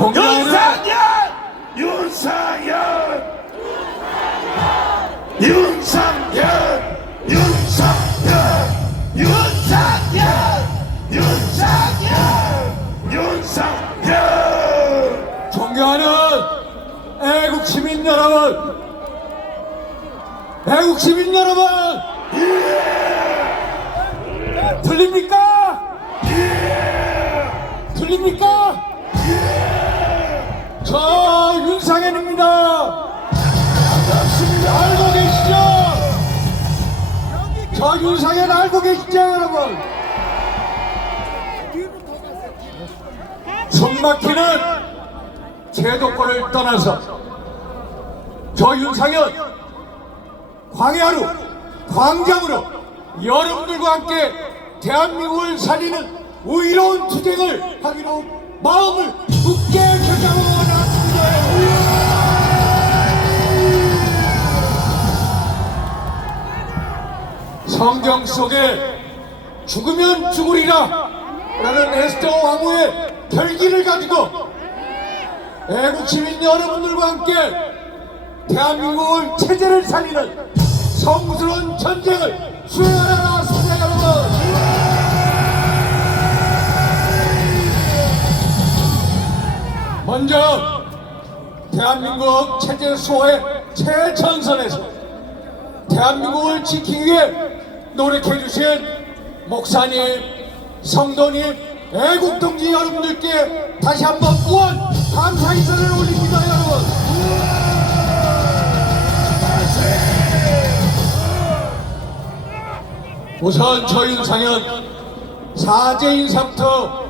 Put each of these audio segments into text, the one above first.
윤상현! 윤상현! 윤상현! 윤상현! 윤상현! 윤상현! 윤상현! 존경하는 애국 시민 여러분, 애국 시민 여러분, 들립니까? 들립니까? 저 윤상현입니다. 알고 계시죠? 저 윤상현 알고 계시죠, 여러분? 숨막히는 제도권을 떠나서 저 윤상현 광야로, 광장으로 여러분들과 함께 대한민국을 살리는 의로운 투쟁을 하기로 마음을 굳게 결정하고 나왔습니다. 성경 속에 죽으면 죽으리라 라는 에스더 왕후의 결기를 가지고 애국 시민 여러분들과 함께 대한민국을 체제를 살리는 성스러운 전쟁을 수행하러 나왔습니다. 여러분, 먼저 대한민국 체제 수호의 최전선에서 대한민국을 지키기 위해 노력해 주신 목사님, 성도님, 애국동지 여러분들께 다시 한번 무한 감사 인사를 올립니다. 여러분, 우선 저 윤상현 사죄 인사부터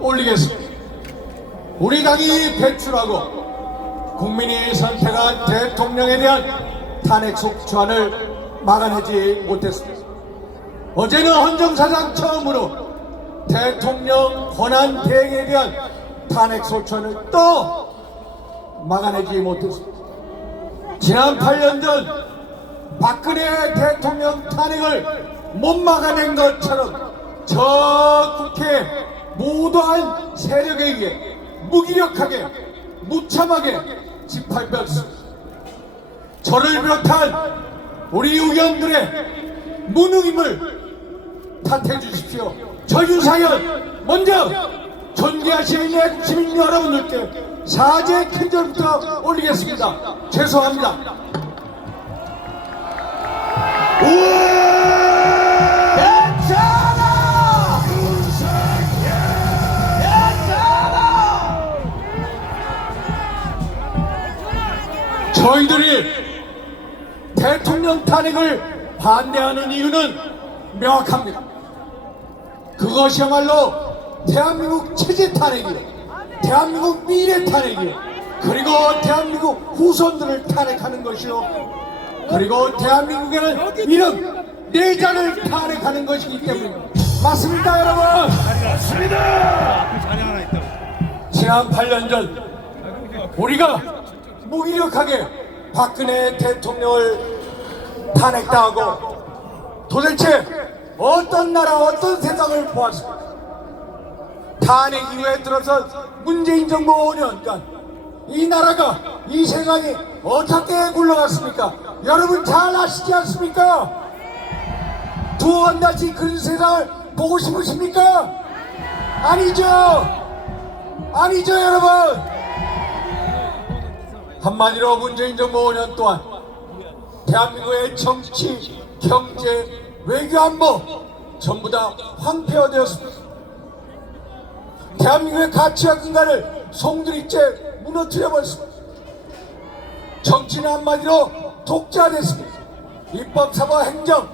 올리겠습니다. 우리 당이 배출하고 국민이 선택한 대통령에 대한 탄핵 속초안을 막아내지 못했습니다. 어제는 헌정사상 처음으로 대통령 권한 대행에 대한 탄핵 소추안을 또 막아내지 못했습니다. 지난 8년 전 박근혜 대통령 탄핵을 못 막아낸 것처럼 저 국회 무도한 세력에 의해 무기력하게 무참하게 짓밟혔습니다. 저를 비롯한 우리 의원들의 무능임을 탓해 주십시오. 저 윤상현 먼저 존귀하신 애국 시민 여러분들께 사죄의 큰 절부터 올리겠습니다. 죄송합니다. 괜찮아! 괜찮아! 저희들이 대통령 탄핵을 반대하는 이유는 명확합니다. 그것이야말로 대한민국 체제 탄핵이요, 대한민국 미래 탄핵이요, 그리고 대한민국 후손들을 탄핵하는 것이요, 그리고 대한민국에는 이런 내자를 탄핵하는 것이기 때문입니다. 맞습니다, 여러분? 맞습니다! 지난 8년 전 우리가 무기력하게 박근혜 대통령을 탄핵당하고 도대체 어떤 나라, 어떤 세상을 보았습니까? 탄핵 이후에 들어서 문재인 정부 5년간 이 나라가, 이 세상이 어떻게 굴러갔습니까? 여러분 잘 아시지 않습니까? 두 번 다시 그런 세상을 보고 싶으십니까? 아니죠! 아니죠, 여러분! 한마디로 문재인 정부 5년 동안 대한민국의 정치, 경제, 외교, 안보 전부 다 황폐화되었습니다. 대한민국의 가치와 근간을 송두리째 무너뜨려버렸습니다. 정치는 한마디로 독자됐습니다. 입법, 사법, 행정,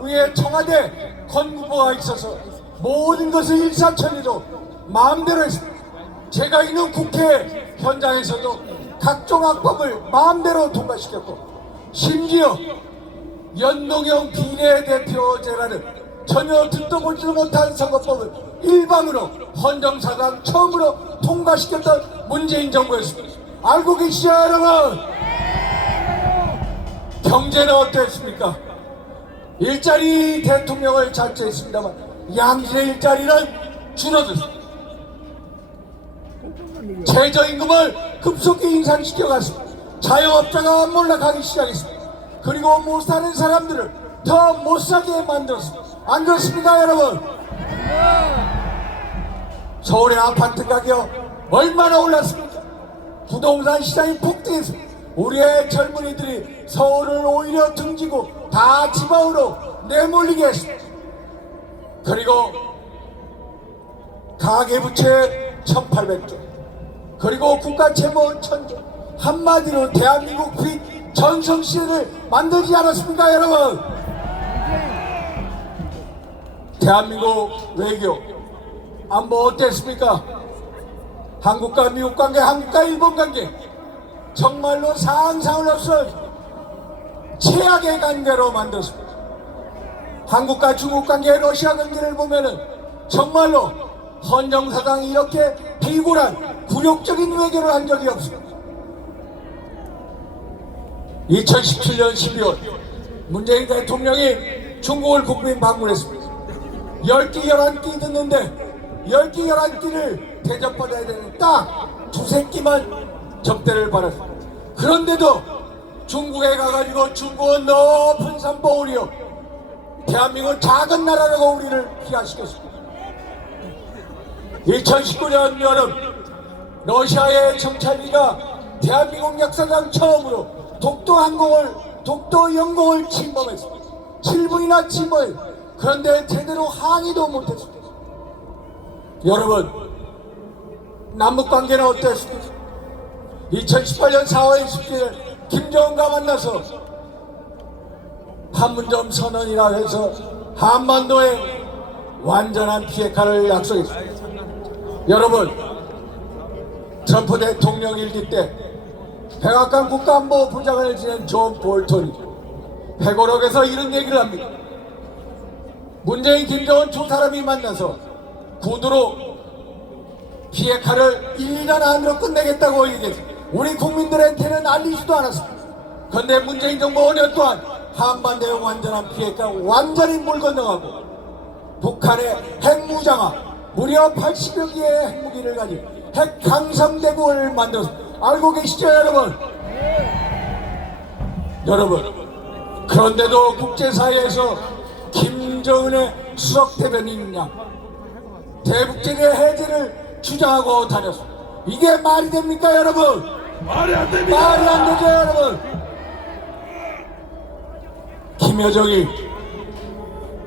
의회, 청와대, 건국부가 있어서 모든 것을 일사천리로 마음대로 했습니다. 제가 있는 국회 현장에서도 각종 악법을 마음대로 통과시켰고, 심지어 연동형 비례대표제라는 전혀 듣도 보지도 못한 선거법을 일방으로 헌정사상 처음으로 통과시켰던 문재인 정부였습니다. 알고 계시죠, 여러분? 경제는 어땠습니까? 일자리 대통령을 자처했습니다만 양질의 일자리는 줄어들었습니다. 최저임금을 급속히 인상시켜갔습니다. 자영업자가 몰락하기 시작했습니다. 그리고 못 사는 사람들을 더 못 사게 만들었습니다. 안 그렇습니까, 여러분? 서울의 아파트 가격 얼마나 올랐습니까? 부동산 시장이 폭등했습니다. 우리의 젊은이들이 서울을 오히려 등지고 다 지방으로 내몰리게 했습니다. 그리고 가계부채 1,800조, 그리고 국가채무 1,000조, 한마디로 대한민국 빚 전성시대를 만들지 않았습니까, 여러분? 대한민국 외교 안보 어땠습니까? 한국과 미국 관계, 한국과 일본 관계 정말로 상상을 넘어서 최악의 관계로 만들었습니다. 한국과 중국 관계, 러시아 관계를 보면은 정말로 헌정사상이 이렇게 비굴한 굴욕적인 외교를 한 적이 없습니다. 2017년 12월 문재인 대통령이 중국을 국빈 방문했습니다. 10끼 11끼 듣는데 10끼 11끼를 대접받아야 되는 딱 두세 끼만 접대를 받았습니다. 그런데도 중국에 가가지고 중국은 높은 산봉우리요, 대한민국은 작은 나라라고 우리를 피하시켰습니다. 2019년 여름 러시아의 정찰기가 대한민국 역사상 처음으로 독도 영공을 침범했습니다. 7분이나 침범했습니다. 그런데 제대로 항의도 못했습니다. 여러분, 남북관계는 어땠습니까? 2018년 4월 27일 김정은과 만나서 판문점 선언이라 해서 한반도에 완전한 비핵화를 약속했습니다. 여러분, 트럼프 대통령 일기 때 백악관 국가안보부장을 지낸 존 볼턴이 회고록에서 이런 얘기를 합니다. 문재인, 김정은 두 사람이 만나서 구두로 비핵화를 1, 2년 안으로 끝내겠다고 얘기했습니다. 우리 국민들한테는 알리지도 않았습니다. 그런데 문재인 정부 5년 동안 한반도의 완전한 비핵화 완전히 물 건너가고 북한의 핵무장화 무려 80여 개의 핵무기를 가진 핵강성대국을 만들었습니다. 알고 계시죠, 여러분? 여러분, 그런데도 국제사회에서 김정은의 수석대변인이냐 대북제재 해제를 주장하고 다녔습니다. 이게 말이 됩니까, 여러분? 말이 안 됩니다. 말이 안 되죠, 여러분? 김여정이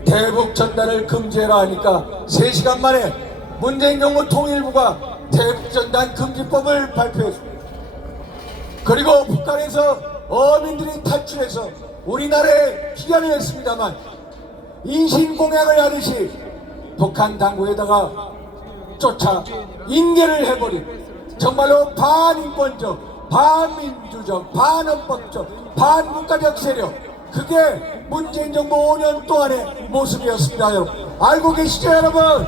대북 전단을 금지해라 하니까 3시간 만에 문재인 정부 통일부가 대북 전단 금지법을 발표했습니다. 그리고 북한에서 어민들이 탈출해서 우리나라에 귀환을 했습니다만 인신공양을 하듯이 북한 당국에다가 쫓아 인계를 해버린 정말로 반인권적, 반민주적, 반헌법적, 반국가적 세력, 그게 문재인 정부 5년 동안의 모습이었습니다. 여러분, 알고 계시죠, 여러분?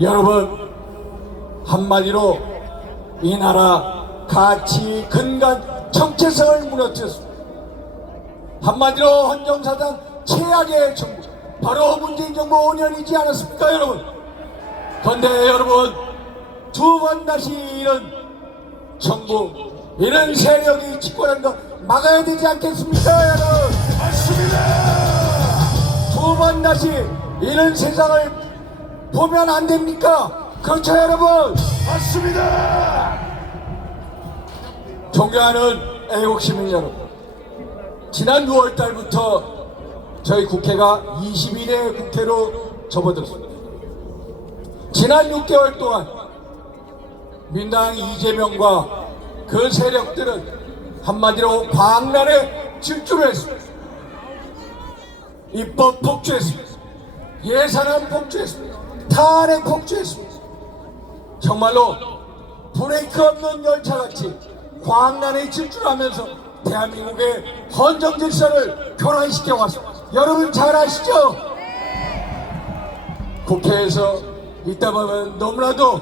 여러분, 한마디로 이 나라 가치, 근간, 정체성을 무너뜨렸습니다. 한마디로 헌정사상 최악의 정부, 바로 문재인 정부 5년이지 않았습니까, 여러분? 그런데 여러분, 두 번 다시 이런 정부, 이런 세력이 집권한 거 막아야 되지 않겠습니까, 여러분? 맞습니다. 두 번 다시 이런 세상을 보면 안 됩니까? 그렇죠, 여러분? 맞습니다. 존경하는 애국시민 여러분, 지난 6월 달부터 저희 국회가 21회 국회로 접어들었습니다. 지난 6개월 동안 민당 이재명과 그 세력들은 한마디로 광란에 질주를 했습니다. 입법 폭주했습니다. 예산안 폭주했습니다. 탄핵 폭주했습니다. 정말로 브레이크 없는 열차같이 광란에 질주하면서 대한민국의 헌정 질서를 교란시켜 왔습니다. 여러분 잘 아시죠? 국회에서 있다 보면 너무나도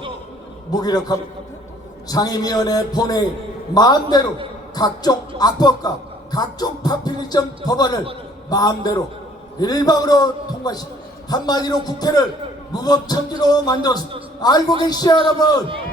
무기력합니다. 상임위원회 본회의 마음대로 각종 악법과 각종 파퓰리즘 법안을 마음대로 일방으로 통과시, 한마디로 국회를 무법천지로 만들었습니다. 알고 계시죠 여러분?